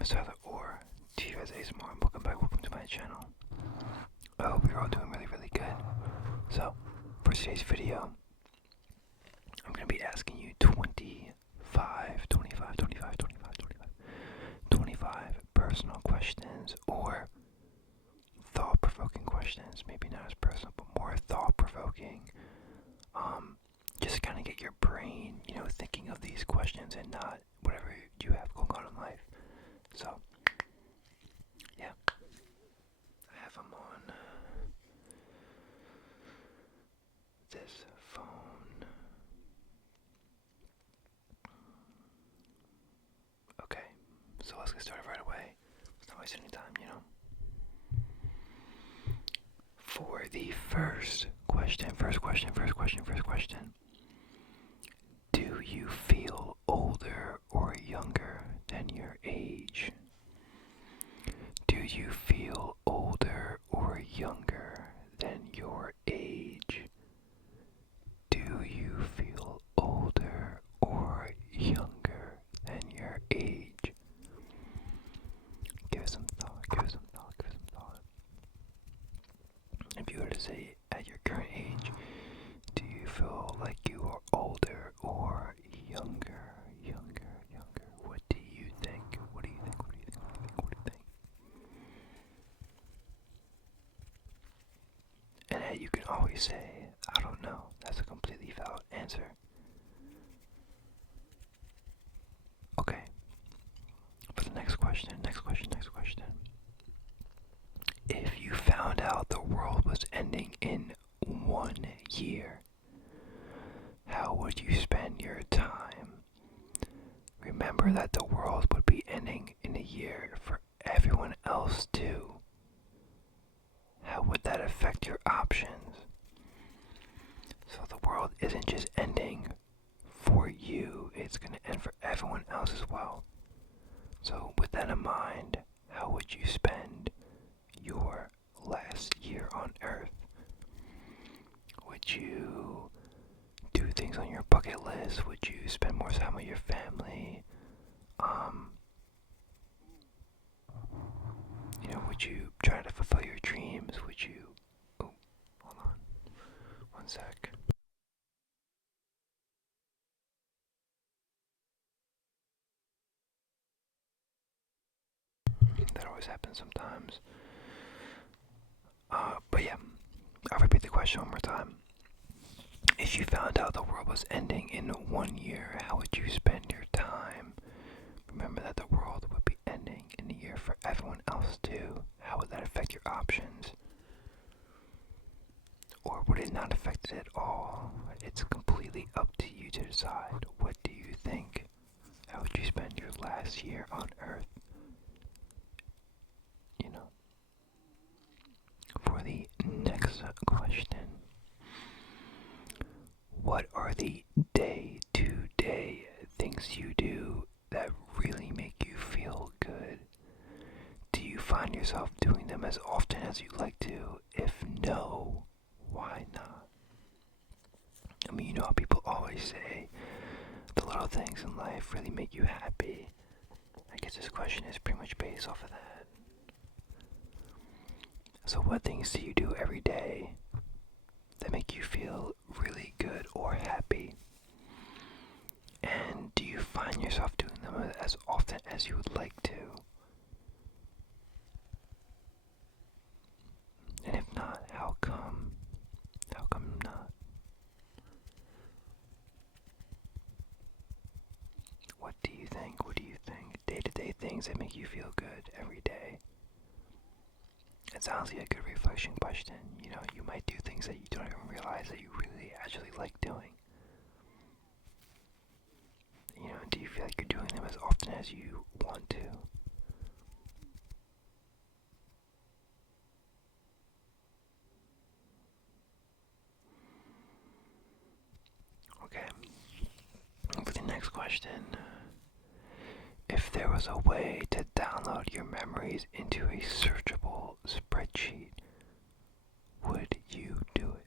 name is Tyler, or to you guys ASMR, and welcome to my channel. I hope you're all doing really good. So, for today's video, I'm going to be asking you 25 personal questions, or thought-provoking questions. Maybe not as personal, but more thought-provoking. Just kind of get your brain, thinking of these questions and not whatever you have going on in life. So, yeah, I have them on this phone. Okay, so let's get started right away. Let's not waste any time, For the first question. Do you feel older or younger than your age? Do you feel older or younger than your age? Do you feel older or younger than your age? Give it some thought. If you were to say at your current age, do you feel like you are older or younger? What do you think? And you can always say, I don't know. That's a completely valid answer. Okay. For the next question. If you found out the world was ending in 1 year, how would you spend your time? Remember that the world would be ending in a year for everyone else too. How would that affect your options? So the world isn't just ending for you, it's going to end for everyone else as well. So with that in mind, how would you spend your last year on Earth? Would you do things on your bucket list? Would you spend more time with your family? Would you try to fulfill your dreams? Would you... Oh, hold on. One sec. That always happens sometimes. But yeah, I'll repeat the question one more time. If you found out the world was ending in 1 year, how would you spend your time? Remember that the world would be ending in a year for everyone else too. How would that affect your options? Or would it not affect it at all? It's completely up to you to decide. What do you think? How would you spend your last year on Earth? For the next question, what are the day-to-day things you do that really make you feel good? Do you find yourself doing them as often as you'd like to? If no, why not? I mean, how people always say the little things in life really make you happy. I guess this question is pretty much based off of that. So what things do you do every day that make you feel really good or happy? And do you find yourself doing them as often as you would like to? And if not, how come? How come not? What do you think? Day-to-day things that make you feel good every day. It sounds like a good reflection question. You might do things that you don't even realize that you really actually like doing. Do you feel like you're doing them as often as you want to? Okay. For the next question, if there was a way to download your memories into a searchable spreadsheet, would you do it?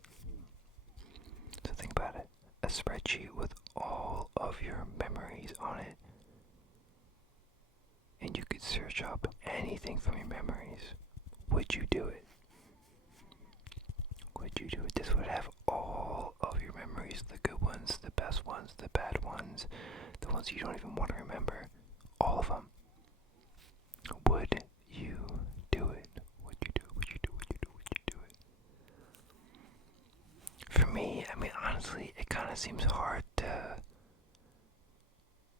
So think about it. A spreadsheet with all of your memories on it. And you could search up anything from your memories, would you do it? Would you do it? This would have all of your memories, the good ones, the best ones, the bad ones, the ones you don't even want to remember, all of them. Would you do it? Would you do it? Would you do it? Would you do it? Would you do it? For me, I mean, honestly, it kind of seems hard to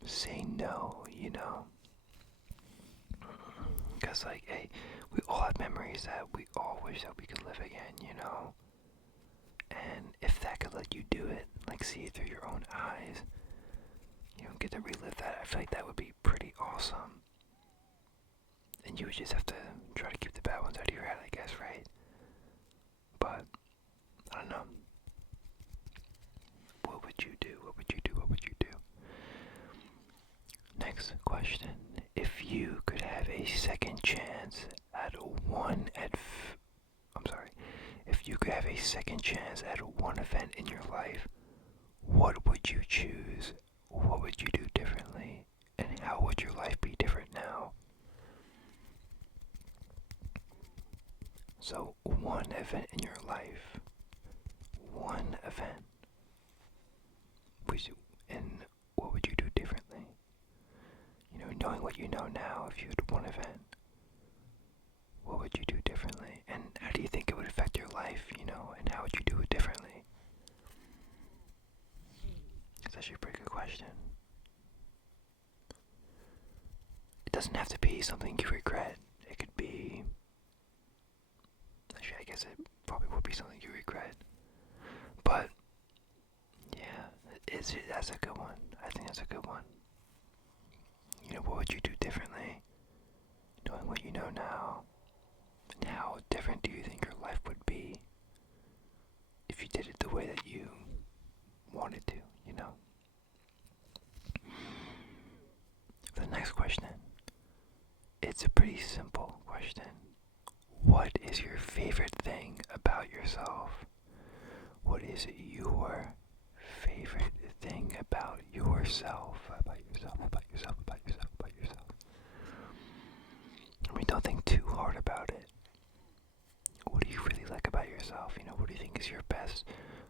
say no, you know? Because, like, hey, we all have memories that we all wish that we could live again, you know? And if that could let you do it, like see it through your own eyes, you know, get to relive that, I feel like that would be pretty awesome. And you would just have to try to keep the bad ones out of your head, I guess, right? But, I don't know. What would you do? What would you do? What would you do? Next question. If you could have a second chance at if you could have a second chance at one event in your life, what would you choose? What would you do differently? And how would your life be different now? So, one event in your life. One event. And what would you do differently? You know, knowing what you know now, if you had one event, what would you do differently? And how do you think it would affect your life, you know, and how would you do it differently? It's actually a pretty good question. It doesn't have to be something you regret. It could be... Actually, I guess it probably would be something you regret. But, yeah, that's a good one. I think that's a good one. You know, what would you do differently? Knowing what you know now. And how different do you think your life would be if you did it the way that you wanted to, you know? For the next question, it's a pretty simple question. What is your favorite thing about yourself? What is your favorite thing about yourself? About yourself, about yourself, about yourself, about yourself. I mean, don't think too hard about it. What do you really like about yourself? You know, what do you think is your best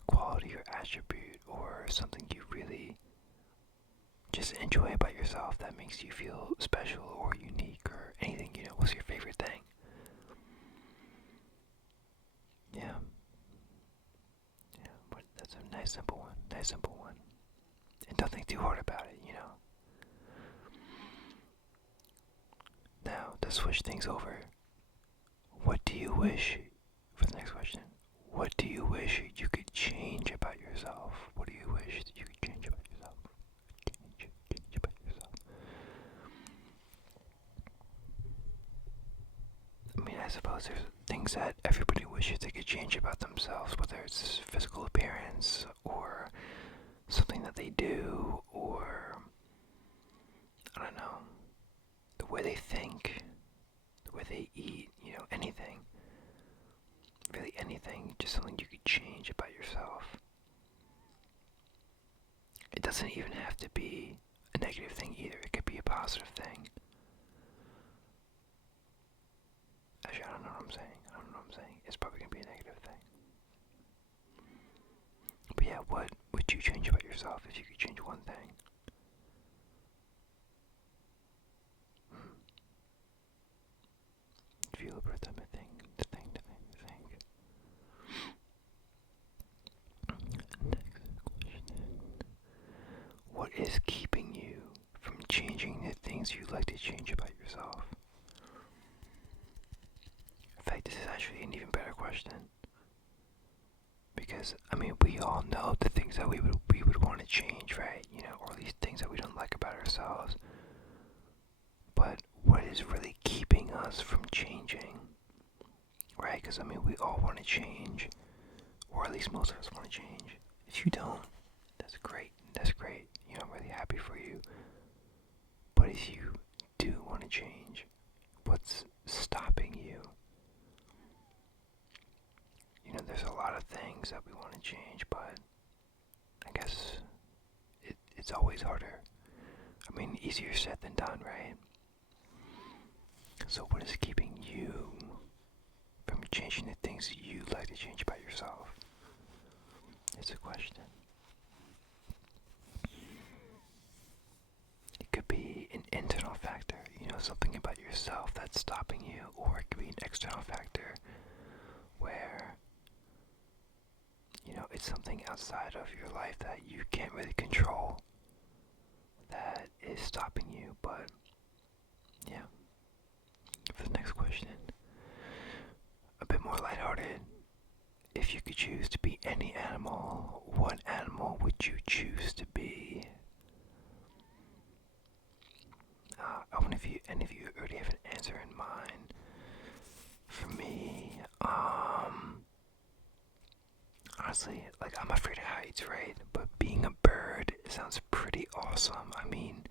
quality or attribute or something you really just enjoy about yourself that makes you feel special or unique or anything, you know? What's your favorite thing? Yeah. Yeah, but that's a nice simple one. Nice simple one. And don't think too hard about it, you know? Now, to switch things over, what do you wish, for the next question, what do you wish you could change about yourself? What do you wish that you could change about yourself? Change about yourself. I mean, I suppose there's things that everybody wishes they could change about themselves, whether it's physical appearance or something that they do, or, I don't know, the way they think, the way they eat, you know, anything. Really anything, just something you could change about yourself. It doesn't even have to be a negative thing either. It could be a positive thing. Actually, I don't know what I'm saying. It's probably going to be a negative thing. But yeah, what would you change about yourself if you could change one thing? Feel about them, I think. To think. Next question. What is keeping you from changing the things you'd like to change about yourself? In fact, this is actually an even better question. Because, I mean, we all know the things that we would want to change, right? You know, or at least things that we don't like about ourselves. But what is really keeping us from changing? Right? Because, I mean, we all want to change. Or at least most of us want to change. If you don't, that's great. You know, I'm really happy for you. But if you do want to change, what's stopping you? You know, there's a lot of things that we want to change, but I guess it's always harder. I mean, easier said than done, right? So what is keeping you from changing the things you'd like to change about yourself? It's a question. It could be an internal factor, something about yourself that's stopping you, or it could be an external factor where, it's something outside of your life that you can't really control that is stopping you. But, yeah. For the next question, a bit more lighthearted. If you could choose to be any animal, what animal would you choose to be? I wonder if any of you already have an answer in mind. For me, honestly, I'm afraid of heights, right? But being a bird sounds pretty awesome. I mean,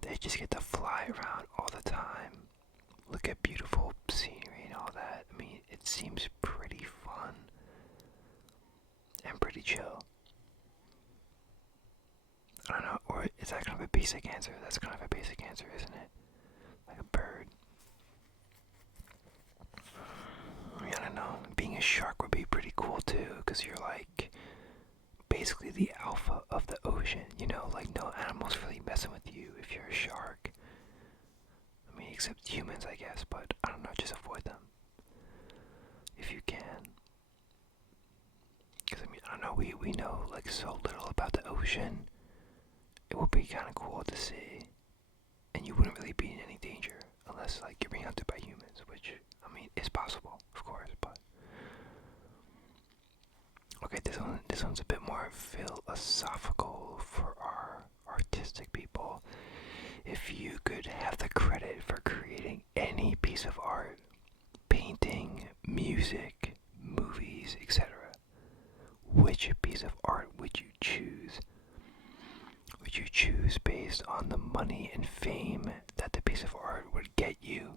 they just get to fly around all the time, look at beautiful scenery and all that. I mean, it seems pretty fun and pretty chill. I don't know, or is that kind of a basic answer? That's kind of a basic answer, isn't it? Like a bird. I mean, I don't know. Being a shark would be pretty cool too, because you're basically the alpha of the ocean, no animals really messing with you if you're a shark. I mean, except humans, I guess, but I don't know, just avoid them if you can. Because, I mean, I don't know, we know, so little about the ocean. It would be kind of cool to see, and you wouldn't really be in any danger unless, you're being hunted by humans, which, I mean, is possible, of course, but... Okay, this one's a bit more philosophical for our artistic people. If you could have the credit for creating any piece of art, painting, music, movies, etc., which piece of art would you choose? Would you choose based on the money and fame that the piece of art would get you?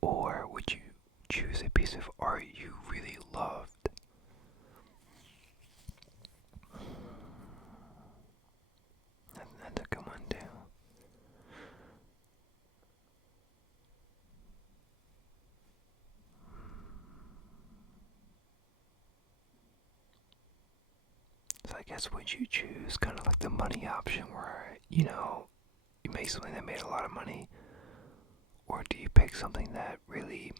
Or would you choose a piece of art you really loved? That's a good one too. So I guess would you choose kind of the money option where, you make something that made a lot of money? Or do you pick something that really,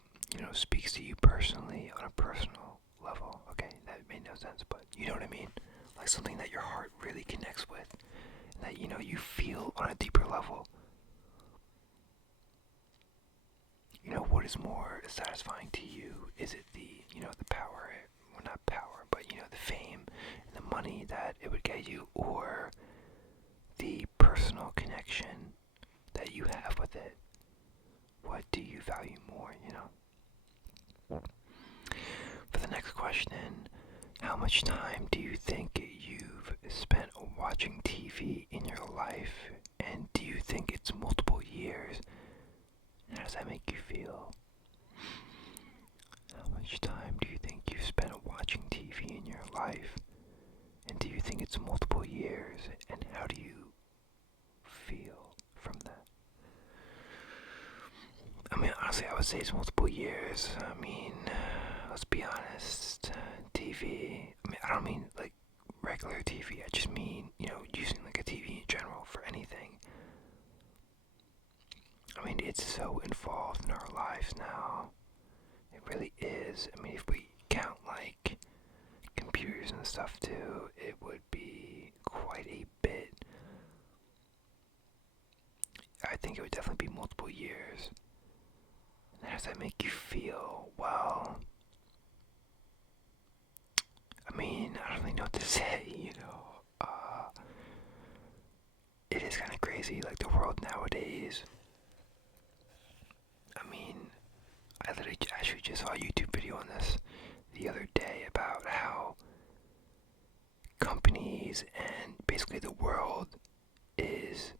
speaks to you personally on a personal level? Okay, that made no sense, but you know what I mean? Like something that your heart really connects with, and that, you feel on a deeper level. What is more satisfying to you? Is it the, the power, well, not power, but, the fame and the money that it would get you, or the personal connection that you have with it? What do you value more, For the next question, how much time do you think you've spent watching TV in your life, and do you think it's multiple years? How does that make you feel? How much time do you think you've spent watching TV in your life, and do you think it's multiple years, and how do you feel from that? I mean, honestly, I would say it's multiple years. I mean, let's be honest, TV, I mean, I don't mean regular TV, I just mean, using a TV in general for anything. I mean, it's so involved in our lives now. It really is. I mean, if we count computers and stuff too, it would be quite a bit. I think it would definitely be multiple years. And how does that make you feel? Well, I mean, I don't really know what to say, it is kind of crazy, the world nowadays. I mean, I literally actually just saw a YouTube video on this the other day about how companies and basically the world is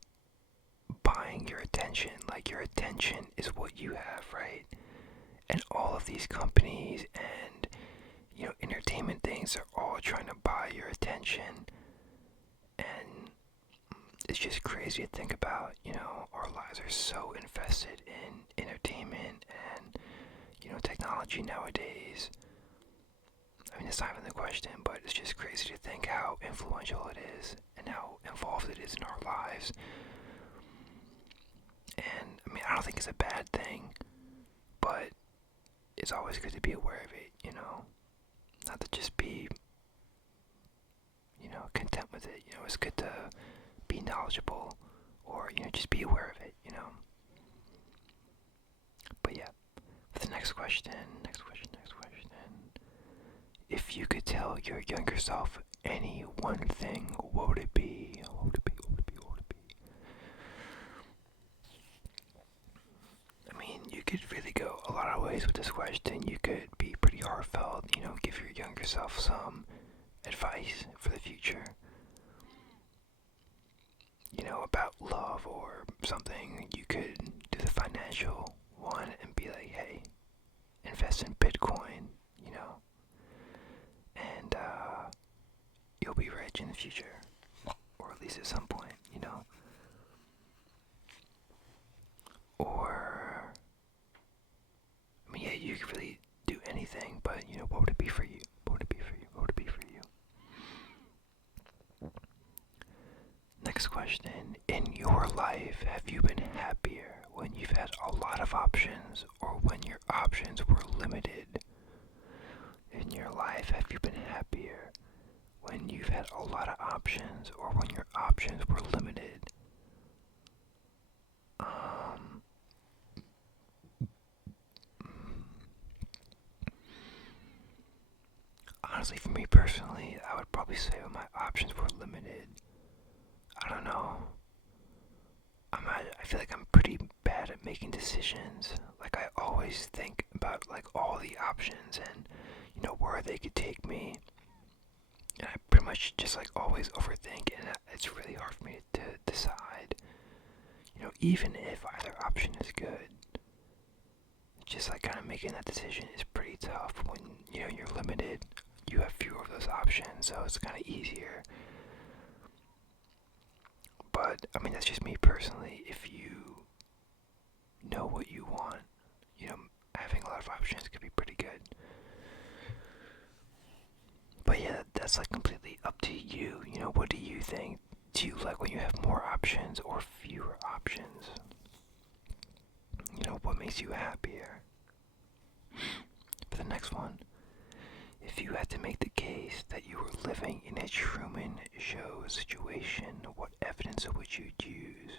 buying your attention. Your attention is what you have, right? And all of these companies and, entertainment things are all trying to buy your attention. And it's just crazy to think about. Our lives are so invested in entertainment and, technology nowadays. I mean, it's not even the question, but it's just crazy to think how influential it is and how involved it is in our lives. And, I mean, I don't think it's a bad thing, but it's always good to be aware of it, Not to just be, content with it. It's good to be knowledgeable or, just be aware of it, But yeah, for the next question. If you could tell your younger self any one thing, what would it be? I mean, you could really go a lot of ways with this question. You could be pretty heartfelt, give your younger self some advice for the future, about love or something. You could do the financial one and be like, hey, invest in Bitcoin, and you'll be rich in the future, or at least at some point, Or, I mean, yeah, you could really do anything, but, what would it be for you? Next question. In your life, have you been happier when you've had a lot of options or when your options were limited? In your life, have you been happier when you've had a lot of options or when your options were limited? Honestly, for me personally, I would probably say when my options were limited. I don't know. I feel like I'm pretty bad at making decisions. Like, I always think about, like, all the options and, where they could take me. And I pretty much just, like, always overthink, and it's really hard for me to decide. Even if either option is good, just, like, kind of making that decision is pretty tough when, you're limited. You have fewer of those options, so it's kind of easier. But, I mean, that's just me personally. If you know what you want, having a lot of options could be pretty good. But yeah, that's like completely up to you. What do you think? Do you like when you have more options or fewer options? What makes you happier? For the next one, if you had to make the case that you were living in a Truman Show situation, what evidence would you use?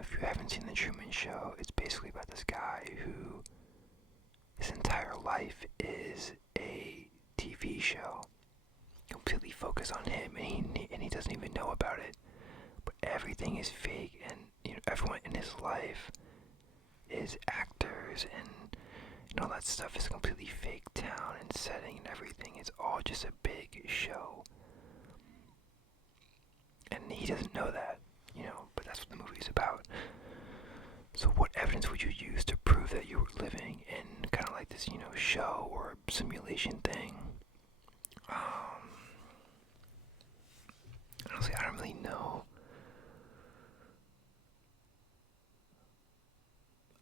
If you haven't seen the Truman Show, it's basically about this guy who his entire life is a TV show, completely focused on him, and he doesn't even know about it. But everything is fake, and everyone in his life is actors, and all that stuff is completely fake. Town and setting and everything, it's all just a big show, and he doesn't know that, but that's what the movie's about. So what evidence would you use to prove that you were living in kind of like this, show or simulation thing? Honestly, I don't really know.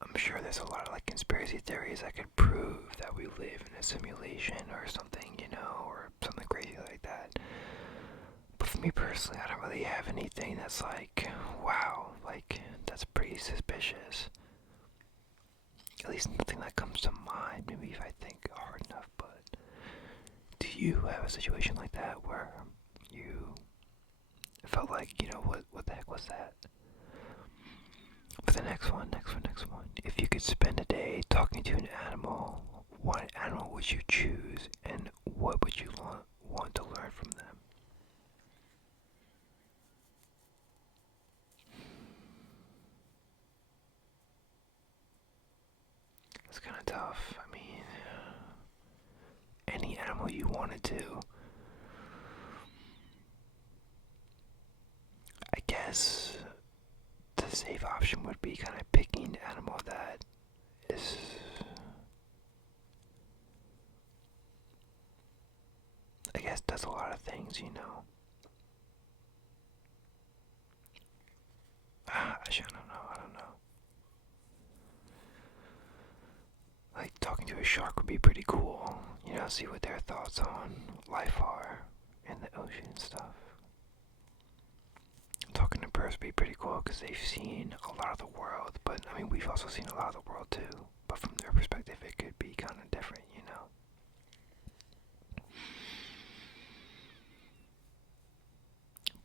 I'm sure there's a lot of like conspiracy theories that could prove that we live in a simulation or something, or something crazy like that. But for me personally, I don't really have anything that's like, wow, like, that's pretty suspicious. At least nothing that comes to mind, maybe if I think hard enough. But do you have a situation like that where you felt like, what the heck was that? For the next one. If you could spend a day talking to an animal, what animal would you choose, and what would you want to learn from them? It's kind of tough. I mean, any animal you wanted to. I guess the safe option would be kind of picking an animal that is, I guess, does a lot of things, a shark would be pretty cool. You know, see what their thoughts on life are in the ocean and stuff. Talking to birds would be pretty cool because they've seen a lot of the world, but I mean, we've also seen a lot of the world too. But from their perspective, it could be kind of different, you know.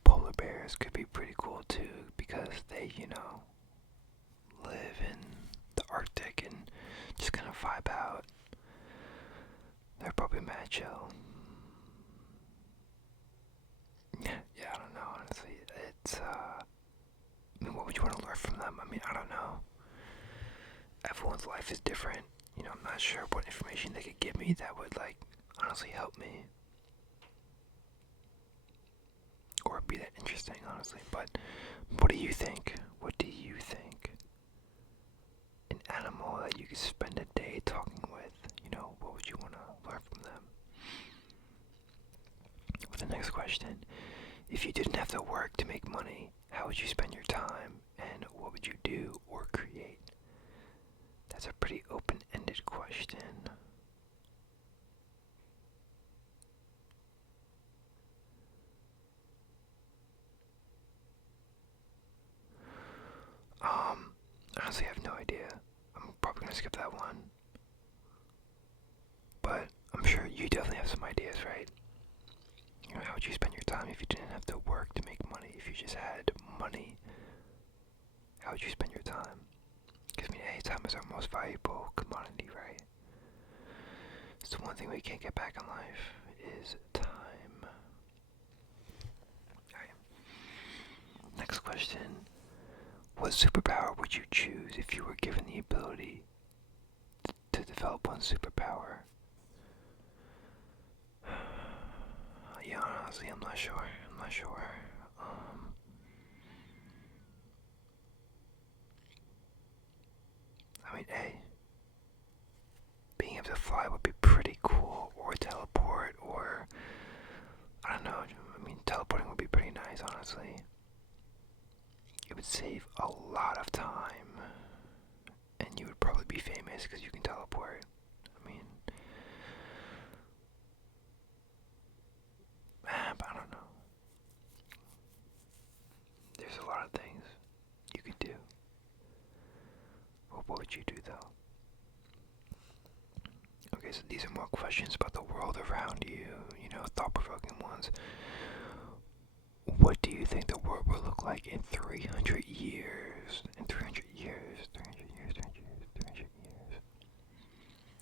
Polar bears could be pretty cool too because they, you know, live in the Arctic and just kind of vibe out. They're probably mad chill. Yeah, I don't know, honestly. It's, I mean, what would you want to learn from them? I mean, I don't know. Everyone's life is different. You know, I'm not sure what information they could give me that would, like, honestly help me. Or be that interesting, honestly. But what do you think? What do you think? An animal that you could spend a day talking with, you know, what would you want to learn from them? For the next question, if you didn't have to work to make money, how would you spend your time, and what would you do or create? That's a pretty open-ended question. Honestly, I have no idea. I'm probably gonna skip that one. But I'm sure you definitely have some ideas, right? You know, how would you spend your time if you didn't have to work to make money? If you just had money, how would you spend your time? Because, I mean, hey, time is our most valuable commodity, right? It's the one thing we can't get back in life, is time. Alright. Next question. What superpower would you choose if you were given the ability to develop one superpower? Yeah, honestly, I'm not sure. I mean, hey, being able to fly would be pretty cool, or teleport, or, I don't know, I mean, teleporting would be pretty nice, honestly. It would save a lot of time, and you would probably be famous because you can teleport. I mean, but I don't know. There's a lot of things you could do. Well, what would you do, though? Okay, so these are more questions about the world around you, you know, thought-provoking ones. What do you think the world will look like in 300 years? In 300 years, 300 years, 300 years, 300 years.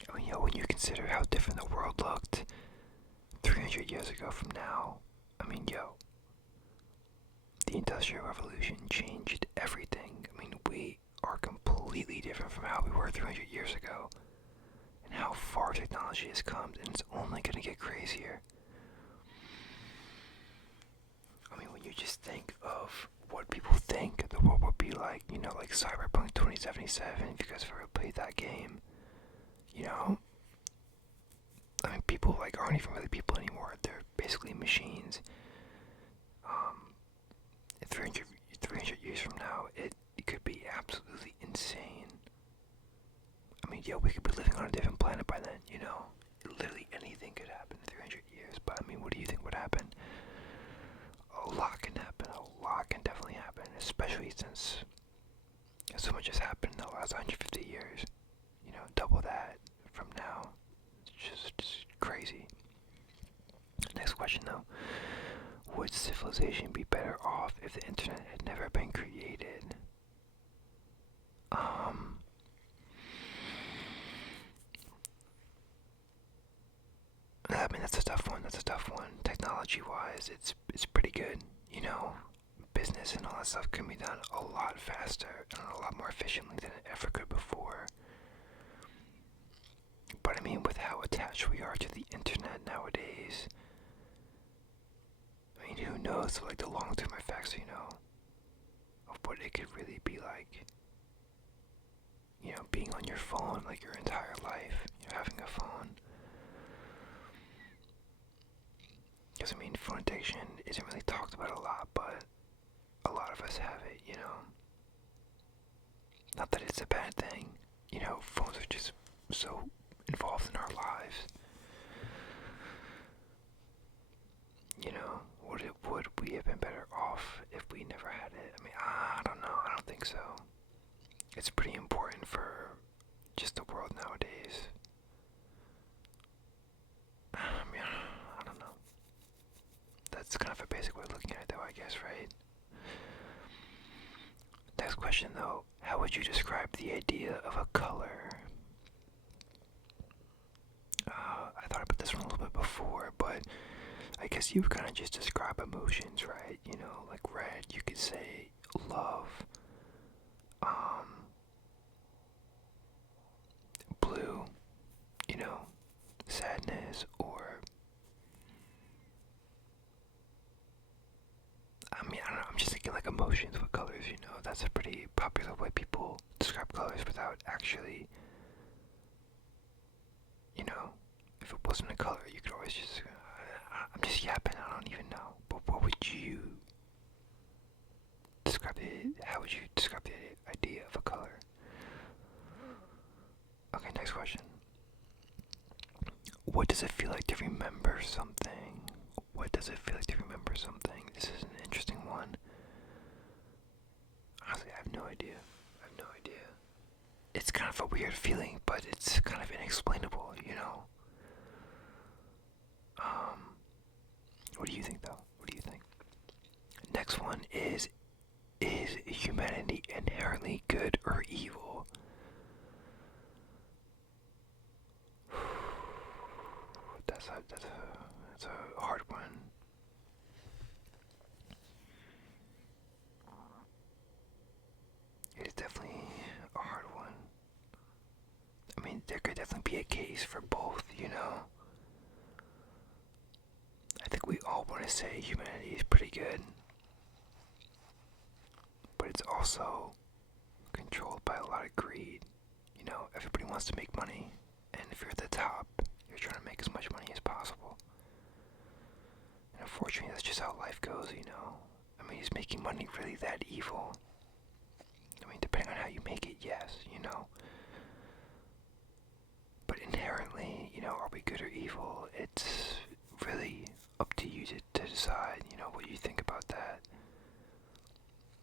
I mean, yo, when you consider how different the world looked 300 years ago from now, I mean, yo, the Industrial Revolution changed everything. I mean, we are completely different from how we were 300 years ago. And how far technology has come, and it's only going to get crazier. I mean, when you just think of what people think the world would be like, you know, like Cyberpunk 2077, if you guys have ever played that game, you know, I mean, people, like, aren't even really people anymore. They're basically machines. 300 years from now, it could be absolutely insane. I mean, yeah, we could be living on a different planet by then, you know? Literally anything could happen in 300 years, but I mean, what do you think would happen? A lot can happen, a lot can definitely happen, especially since so much has happened in the last 150 years. You know, double that from now. It's just crazy. Next question, though. Would civilization be better off if the internet had never been created? I mean, that's a tough one. Technology-wise, it's pretty good, you know. Business and all that stuff can be done a lot faster and a lot more efficiently than it ever could before. But I mean, with how attached we are to the internet nowadays, I mean, who knows, like, the long-term effects, you know, of what it could really be like. You know, being on your phone, like, your entire life, you know, having a phone. Because, I mean, phone addiction isn't really talked about a lot, but a lot of us have it, you know. Not that it's a bad thing. You know, phones are just so involved in our lives. You know, would we have been better off if we never had it? I mean, I don't know. I don't think so. It's pretty important for just the world nowadays. I mean, I don't know. That's kind of a basic way of looking at it, though, I guess, right? Next question, though. How would you describe the idea of a color? I thought about this one a little bit before, but I guess you would kind of just describe emotions, right? You know, like red, you could say love. Blue, you know, sadness, or I mean, I don't know, I'm just thinking like emotions with colors, you know, that's a pretty popular way people describe colors without actually, you know, if it wasn't a color, you could always just, I'm just yapping, I don't even know, but what would you describe how would you describe the idea of a color? Okay, next question. What does it feel like to remember something? What does it feel like to remember something? This is an interesting one. Honestly, I have no idea. It's kind of a weird feeling, but it's kind of inexplainable, you know? What do you think, though? What do you think? Next one is humanity inherently good or evil? That's a hard one. It is definitely a hard one. I mean, there could definitely be a case for both, you know? I think we all want to say humanity is pretty good, but it's also controlled by a lot of greed. You know, everybody wants to make money, and if you're at the top, you're trying to make as much money as possible. And unfortunately, that's just how life goes, you know? I mean, is making money really that evil? I mean, depending on how you make it, yes, you know? But inherently, you know, are we good or evil? It's really up to you to decide, you know, what you think about that.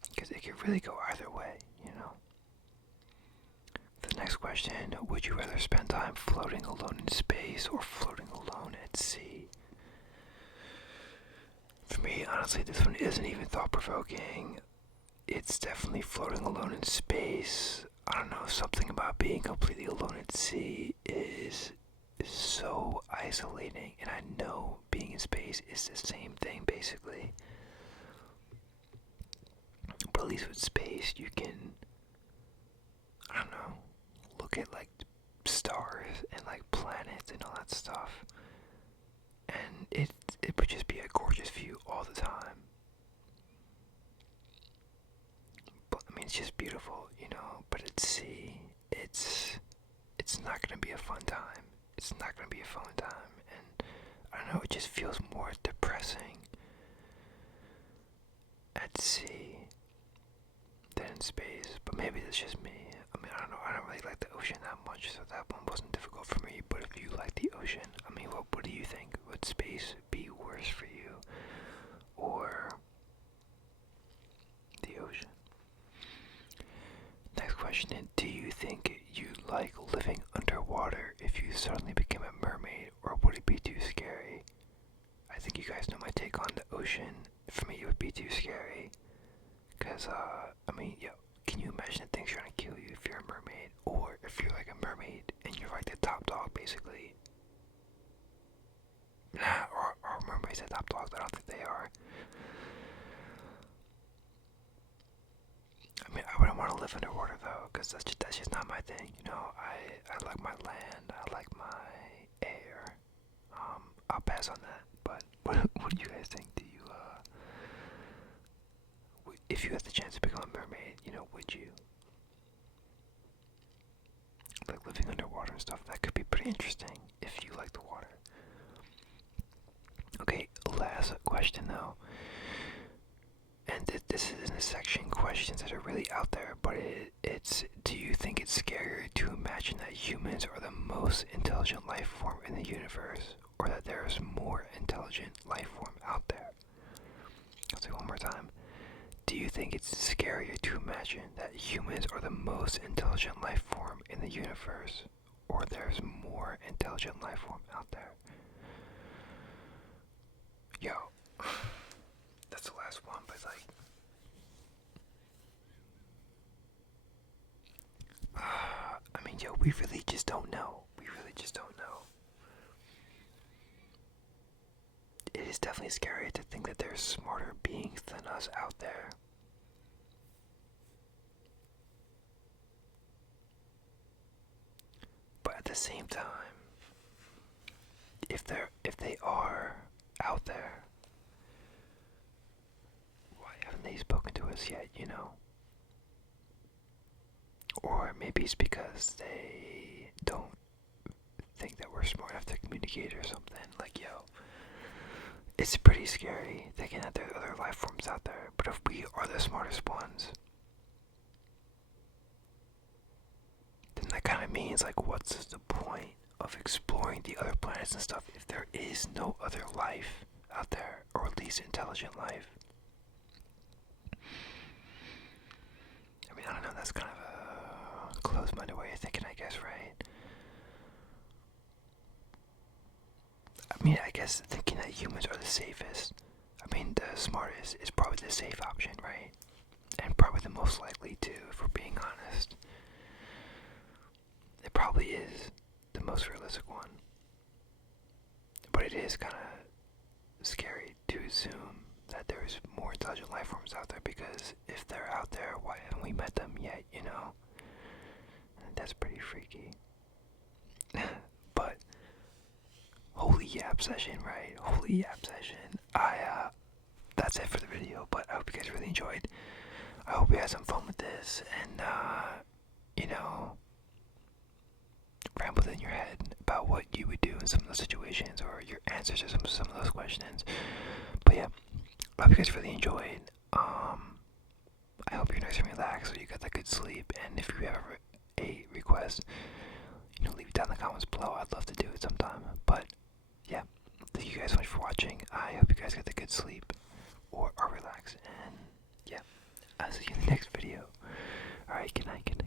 Because it could really go either way, you know? The next question, would you rather spend time floating alone in space or floating alone at sea? For me, honestly, this one isn't even thought-provoking. It's definitely floating alone in space. I don't know, something about being completely alone at sea is so isolating, and I know being in space is the same thing, basically. But at least with space, you can, I don't know, look at like stars and like planets and all that stuff, and it would just be a gorgeous view all the time. But I mean, it's just beautiful, you know. But at sea, it's not gonna be a fun time. It's not gonna be a fun time, and I don't know. It just feels more depressing at sea than in space. But maybe that's just me. I mean, I don't know. I don't really like the ocean that much, so that one wasn't difficult for me. But if you like the ocean, I mean, what do you think? Would space be worse for you, or the ocean? Next question, do you think you'd like living underwater if you suddenly became a mermaid, or would it be too scary? I think you guys know my take on the ocean. For me, it would be too scary. Because, I mean, yeah, can you imagine things trying to kill you if you're a mermaid? Or if you're like a mermaid and you're like the top dog, basically. Or mermaids are top dogs, I don't think they are. I mean, I wouldn't want to live underwater though, because that's just not my thing. You know, I like my land, I like my air. I'll pass on that. But what do you guys think? Do you if you had the chance to become a mermaid, you know, would you? Like living underwater and stuff, that could be pretty interesting if you like the water. Okay, last question though. And this is in this section questions that are really out there, but it's do you think it's scarier to imagine that humans are the most intelligent life form in the universe, or that there is more intelligent life form out there? I'll say one more time. Do you think it's scarier to imagine that humans are the most intelligent life form in the universe, or there's more intelligent life form out there? Yo, that's the last one, but like, I mean, yo, we really just don't know. We really just don't know. It is definitely scary to think that there's smarter beings than us out there. But at the same time, if they are out there, why haven't they spoken to us yet, you know? Or maybe it's because they don't think that we're smart enough to communicate or something. Like, yo, it's pretty scary thinking that there are other life forms out there. But if we are the smartest ones, then that kind of means, like, what's the point of exploring the other planets and stuff if there is no other life out there, or at least intelligent life? I mean, I don't know, that's kind of a closed-minded way of thinking, I guess, right? I mean, I guess thinking that humans are the safest, I mean, the smartest is probably the safe option, right? And probably the most likely too, if we're being honest. It probably is the most realistic one. But it is kind of scary to assume that there's more intelligent life forms out there, because if they're out there, why haven't we met them yet, you know? And that's pretty freaky. But holy yap session, right? Holy yap session. That's it for the video, but I hope you guys really enjoyed. I hope you had some fun with this, and you know, rambled in your head about what you would do in some of those situations, or your answers to some of those questions. But yeah, I hope you guys really enjoyed. I hope you're nice and relaxed, so you got that good sleep. And if you have a request, you know, leave it down in the comments below. I'd love to do it sometime. But yeah, thank you guys so much for watching. I hope you guys get the good sleep, or are relaxed. And yeah, I'll see you in the next video. Alright, good night, good night.